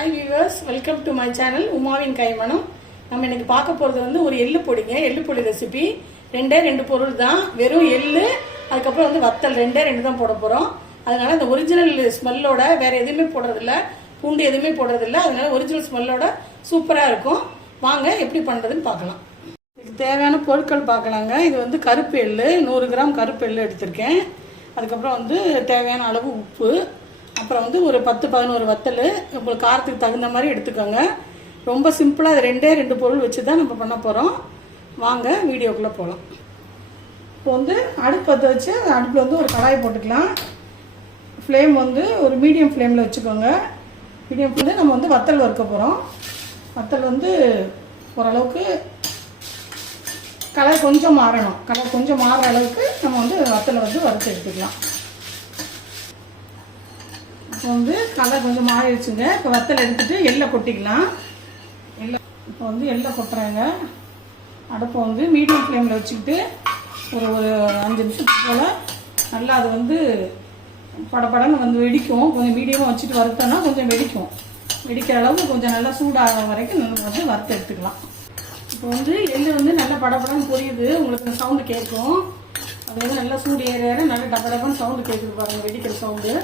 Hi viewers, welcome to my channel உமாவின் கைமணம். நம்ம இன்னைக்கு பார்க்க போகிறது வந்து ஒரு எள்ளு பொடிங்க. எள்ளு பொடி ரெசிபி. ரெண்டு பொருள் தான், வெறும் எள்ளு, அதுக்கப்புறம் வந்து வத்தல், ரெண்டு தான் போட போகிறோம். அதனால இந்த ஒரிஜினல் ஸ்மெல்லோட வேற எதுவுமே போடுறதில்ல, பூண்டு எதுவுமே போடுறதில்ல. அதனால ஒரிஜினல் ஸ்மெல்லோட சூப்பராக இருக்கும். வாங்க எப்படி பண்ணுறதுன்னு பார்க்கலாம். இதுக்கு தேவையான பொருட்கள் பார்க்கலாங்க. இது வந்து கருப்பு எள்ளு, 100 கிராம் கருப்பு எள்ளு எடுத்திருக்கேன். அதுக்கப்புறம் வந்து தேவையான அளவு உப்பு, அப்புறம் வந்து ஒரு 10-11 வத்தல், உங்களுக்கு காரத்துக்கு தகுந்த மாதிரி எடுத்துக்கோங்க. ரொம்ப சிம்பிளாக அது ரெண்டு பொருள் வச்சு தான் நம்ம பண்ண போகிறோம். வாங்க வீடியோக்குள்ளே போகலாம். இப்போ வந்து அடுப்பு பற்ற வச்சு அடுப்பில் வந்து ஒரு கடாய் போட்டுக்கலாம். ஃப்ளேம் வந்து ஒரு மீடியம் ஃப்ளேமில் வச்சுக்கோங்க. மீடியம் ஃப்ளேமில் நம்ம வந்து வத்தல் வறுக்க போகிறோம். வத்தல் வந்து ஓரளவுக்கு கலர் கொஞ்சம் மாறணும். கலர் கொஞ்சம் மாறுற அளவுக்கு நம்ம வந்து வத்தலை வந்து வறுத்து எடுத்துக்கலாம். இப்போ வந்து கலர் கொஞ்சம் மாறிடுச்சுங்க. இப்போ வத்தல் எடுத்துகிட்டு எள்ளை கொட்டிக்கலாம். இப்போ வந்து எள்ளை கொட்டுறாங்க. அடுப்பை வந்து மீடியம் ஃப்ளேமில் வச்சுக்கிட்டு ஒரு 5 நிமிஷத்துக்கு போல் நல்லா அது வந்து படப்படன்னு வந்து வெடிக்கும். கொஞ்சம் மீடியமாக வச்சுட்டு வறுத்தோன்னா கொஞ்சம் வெடிக்கும். வெடிக்கிற அளவுக்கு கொஞ்சம் நல்லா சூடாகிற வரைக்கும் நம்ம வந்து வறுத்து எடுத்துக்கலாம். இப்போ வந்து எள்ளு வந்து நல்லா படப்படன்னு பொரியுது. உங்களுக்கு சவுண்டு கேட்கும். அது வந்து நல்லா சூடு ஏற நல்லா டபடபன்னு சவுண்டு கேட்குது பாருங்கள், வெடிக்கிற சவுண்டு.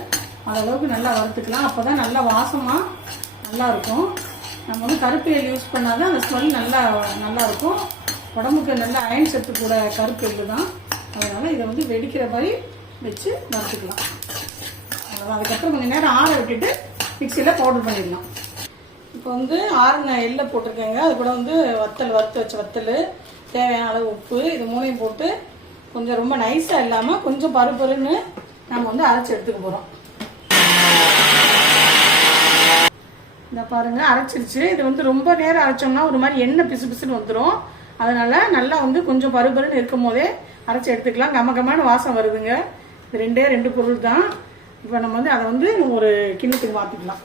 அளவுக்கு நல்லா வறுத்துக்கலாம். அப்போ தான் நல்லா வாசமாக நல்லா இருக்கும். நம்ம வந்து கருப்பு எள்ளு யூஸ் பண்ணாதான் அந்த ஸ்மெல் நல்லா இருக்கும். உடம்புக்கு நல்லா அயன் சத்து கூட கருப்பு எள்ளு தான். அதனால் இதை வந்து வெடிக்கிற மாதிரி வச்சு வறுத்துக்கலாம். அவ்வளோதான். அதுக்கப்புறம் கொஞ்சம் நேரம் ஆற விட்டுட்டு மிக்சியில் பவுடர் பண்ணிடலாம். இப்போ வந்து ஆறின எள்ளை போட்டிருக்கேங்க. அது கூட வந்து வறுத்து வச்ச வத்தல், தேவையான அளவு உப்பு, இது மூணையும் போட்டு கொஞ்சம் ரொம்ப நைஸாக இல்லாமல் கொஞ்சம் பருன்னு நம்ம வந்து அரைச்சி எடுத்துக்க போகிறோம். இந்த பாருங்க, அரைச்சிருச்சு. இது வந்து ரொம்ப நேரம் அரைச்சோம்னா ஒரு மாதிரி எண்ணெய் பிசுன்னு வந்துடும். அதனால நல்லா வந்து கொஞ்சம் பருன்னு இருக்கும் போதே அரைச்சி எடுத்துக்கலாம். கமகமான வாசம் வருதுங்க. இது ரெண்டு பொருள் தான். இப்போ நம்ம வந்து அதை வந்து ஒரு கிண்ணத்துக்கு மாற்றிக்கலாம்.